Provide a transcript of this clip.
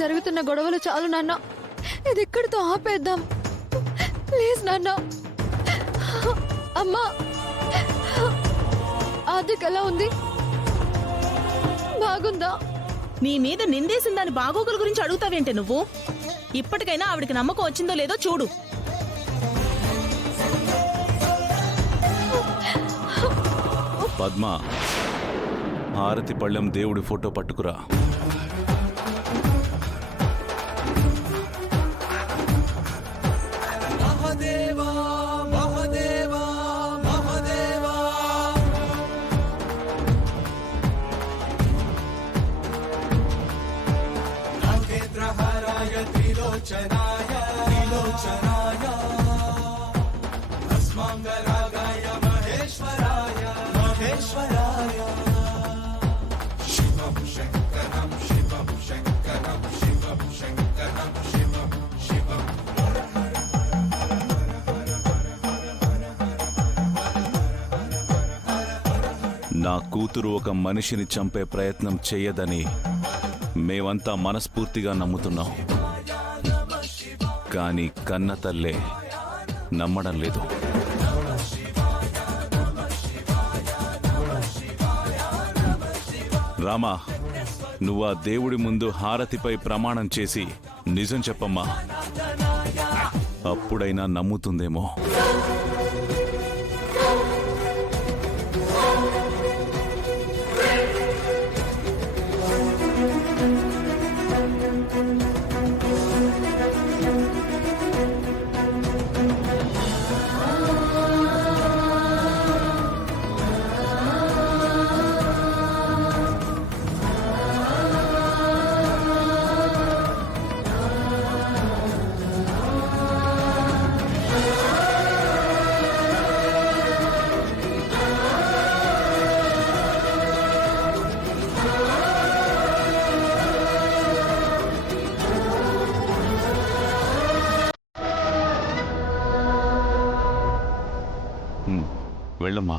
జరుగుతున్న గొడవలు చాలు నాన్న, ఇది ఇక్కడితో ఆపేద్దాం ప్లీజ్ నాన్న. అమ్మా, ఆదిక్ ఎలా ఉంది? బాగుందా? నీ మీద నిందేసిన దాని బాగోగుల గురించి అడుగుతావేంటే నువ్వు? ఇప్పటికైనా ఆవిడికి నమ్మకం వచ్చిందో లేదో చూడు. పద్మ, హారతి పళ్ళెం దేవుడి ఫోటో పట్టుకురా. నా కూతురు ఒక మనిషిని చంపే ప్రయత్నం చెయ్యదని మేమంతా మనస్ఫూర్తిగా నమ్ముతున్నాం. కానీ కన్న తల్లే నమ్మడం లేదు. రామా, నువ్వు ఆ దేవుడి ముందు హారతిపై ప్రమాణం చేసి నిజం చెప్పమ్మా, అప్పుడైనా నమ్ముతుందేమో. వెళ్ళమ్మా.